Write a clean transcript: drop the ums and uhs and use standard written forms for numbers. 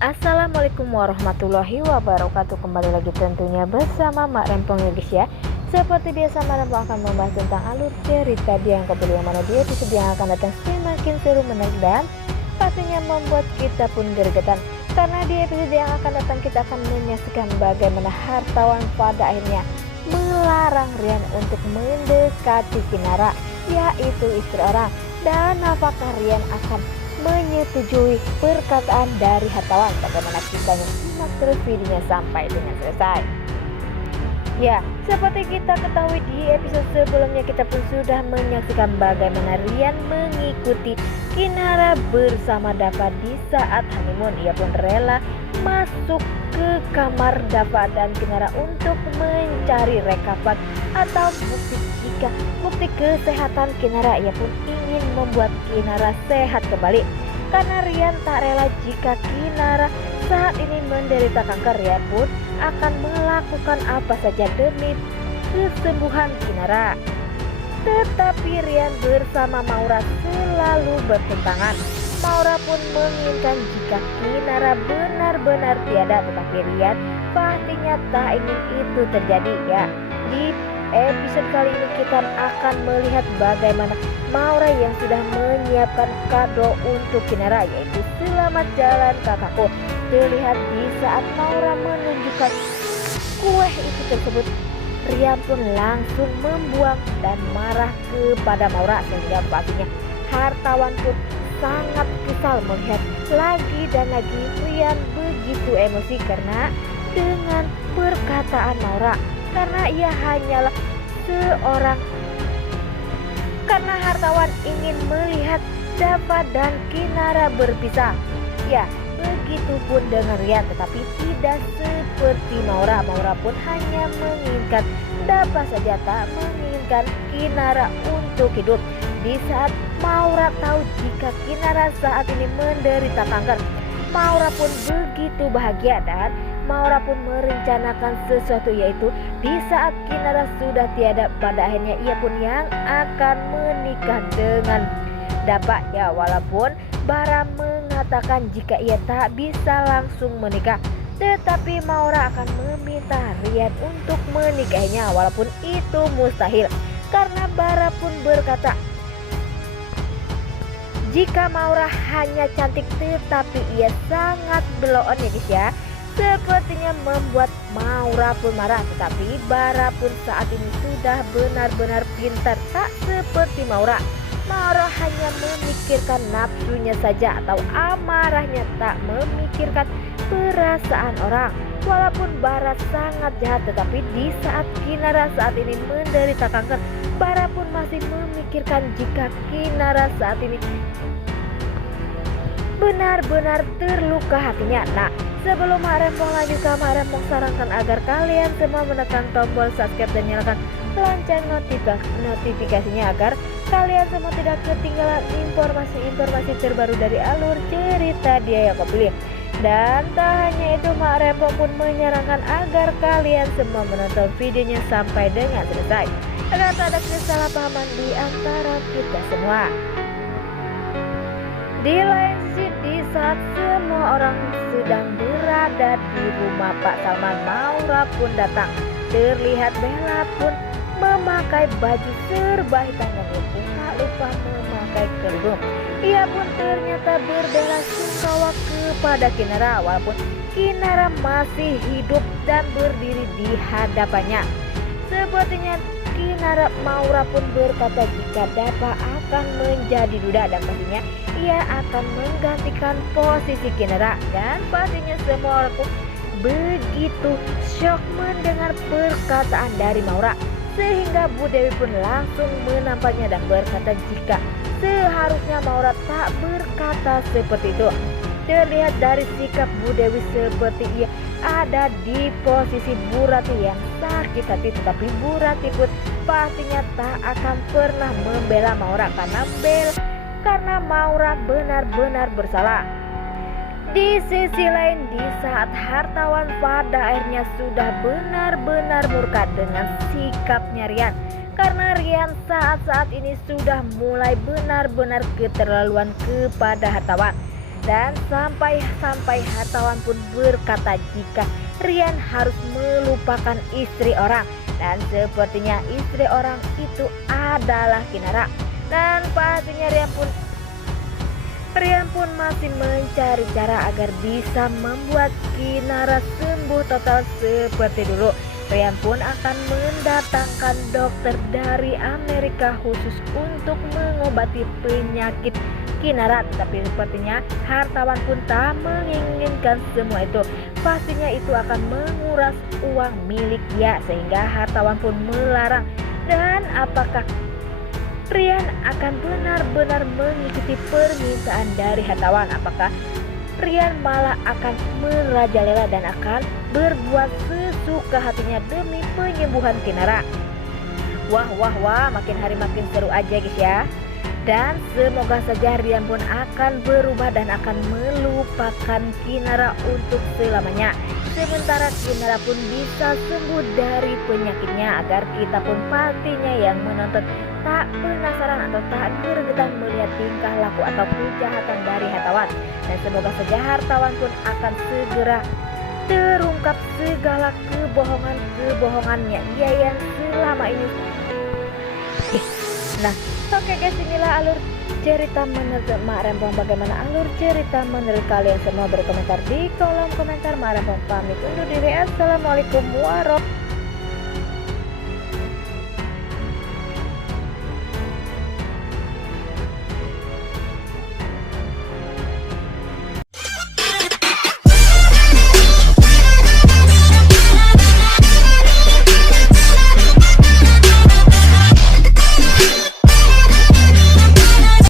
Assalamualaikum warahmatullahi wabarakatuh. Kembali lagi tentunya bersama Mak Rempong ya guys ya. Seperti biasa Mak Rempong akan membahas tentang alur cerita dia yang yang mana di episode yang akan datang semakin seru, menarik dan pastinya membuat kita pun gregetan. Karena di episode yang akan datang kita akan menyaksikan bagaimana hartawan pada akhirnya melarang Rian untuk mendekati Kinara, yaitu istri orang. Dan apakah Rian akan menyetujui perkataan dari hartawan? Bagaimana kita simak terus videonya sampai dengan selesai. Ya, seperti kita ketahui di episode sebelumnya kita pun sudah menyaksikan bagaimana Rian mengikuti Kinara bersama Dava di saat honeymoon. Ia pun rela masuk ke kamar Dava dan Kinara untuk mencari rekapan atau bukti kesehatan Kinara. Ia pun ingin membuat Kinara sehat kembali. Karena Rian tak rela jika Kinara saat ini menderita kanker, Rian pun akan melakukan apa saja demi kesembuhan Kinara. Tetapi Rian bersama Maura selalu bertentangan. Maura pun menginginkan jika Kinara benar-benar tiada, tetapi Rian pastinya tak ingin itu terjadi ya. Di episode kali ini kita akan melihat bagaimana Maura yang sudah menyiapkan kado untuk Kinara, yaitu selamat jalan kakakku. Terlihat di saat Maura menunjukkan kue itu tersebut, Rian pun langsung membuang dan marah kepada Maura, sehingga pastinya hartawan pun sangat kesal melihat lagi dan lagi Rian begitu emosi karena dengan perkataan Maura. Karena ia hanyalah seorang, karena hartawan ingin melihat Dava dan Kinara berpisah. Ya, begitupun dengan Rian, tetapi tidak seperti Maura. Maura pun hanya menginginkan Dava saja, tak menginginkan Kinara untuk hidup. Di saat Maura tahu jika Kinara saat ini menderita kanker, Maura pun begitu bahagia dan Maura pun merencanakan sesuatu, yaitu di saat Kinara sudah tiada, pada akhirnya ia pun yang akan menikah dengan Dava ya. Walaupun Bara mengatakan jika ia tak bisa langsung menikah, tetapi Maura akan meminta Rian untuk menikahinya walaupun itu mustahil. Karena Bara pun berkata jika Maura hanya cantik tetapi ia sangat beloon ya guys ya. Sepertinya membuat Maura pun marah, tetapi Bara pun saat ini sudah benar-benar pintar, tak seperti Maura. Maura hanya memikirkan nafsunya saja atau amarahnya, tak memikirkan perasaan orang. Walaupun Bara sangat jahat, tetapi di saat Kinara saat ini menderita kanker, Bara pun masih memikirkan jika Kinara saat ini benar-benar terluka hatinya. Nah, sebelum Mak Rempong lanjutkan, Mak Rempong sarankan agar kalian semua menekan tombol subscribe dan nyalakan lonceng notifikasinya agar kalian semua tidak ketinggalan informasi-informasi terbaru dari alur cerita dia yang kau pilih. Dan tak hanya itu, Mak Rempong pun menyarankan agar kalian semua menonton videonya sampai dengan selesai agar tak ada kesalahpahaman di antara kita semua. Di lain sisi, di saat semua orang sedang berada di rumah Pak Salman, Maura pun datang. Terlihat Bella pun memakai baju serba hitam dan tak lupa memakai kerudung. Ia pun ternyata berbelasungkawa kepada Kinara walaupun Kinara masih hidup dan berdiri di hadapannya. Sepertinya Maura pun berkata jika Dava akan menjadi duda dan pastinya ia akan menggantikan posisi Kinara. Dan pastinya semua orang pun begitu syok mendengar perkataan dari Maura, sehingga Bu Dewi pun langsung menampaknya dan berkata jika seharusnya Maura tak berkata seperti itu. Terlihat dari sikap Bu Dewi seperti ia ada di posisi Bu Rati yang sakit hati, tetapi Bu Rati pun pastinya tak akan pernah membela Maura karena Maura benar-benar bersalah. Di sisi lain, di saat hartawan pada akhirnya sudah benar-benar murka dengan sikapnya Rian, karena Rian saat ini sudah mulai benar-benar keterlaluan kepada hartawan. Dan sampai hartawan pun berkata jika Rian harus melupakan istri orang, dan sepertinya istri orang itu adalah Kinara. Dan pastinya Rian pun masih mencari cara agar bisa membuat Kinara sembuh total seperti dulu. Rian pun akan mendatangkan dokter dari Amerika khusus untuk mengobati penyakit Kinara. Tapi sepertinya hartawan pun tak menginginkan semua itu. Pastinya itu akan menguras uang milik dia, sehingga hartawan pun melarang. Dan apakah Rian akan benar-benar mengikuti permintaan dari hartawan? Apakah Rian malah akan merajalela dan akan berbuat sesuka hatinya demi penyembuhan Kinara? Wah, makin hari makin seru aja guys ya. Dan semoga saja Rian pun akan berubah dan akan melupakan Kinara untuk selamanya. Sementara Kinara pun bisa sembuh dari penyakitnya, agar kita pun pastinya yang menonton tak penasaran atau tak gregetan melihat tingkah laku atau kejahatan dari hartawan. Dan semoga saja hartawan pun akan segera terungkap segala kebohongannya ia yang selama ini. Nah, oke guys, inilah alur cerita menurut Mak Rempong. Bagaimana alur cerita menurut kalian semua? Berkomentar di kolom komentar. Mak Rempong pamit undur diri. Assalamualaikum warahmatullahi wabarakatuh.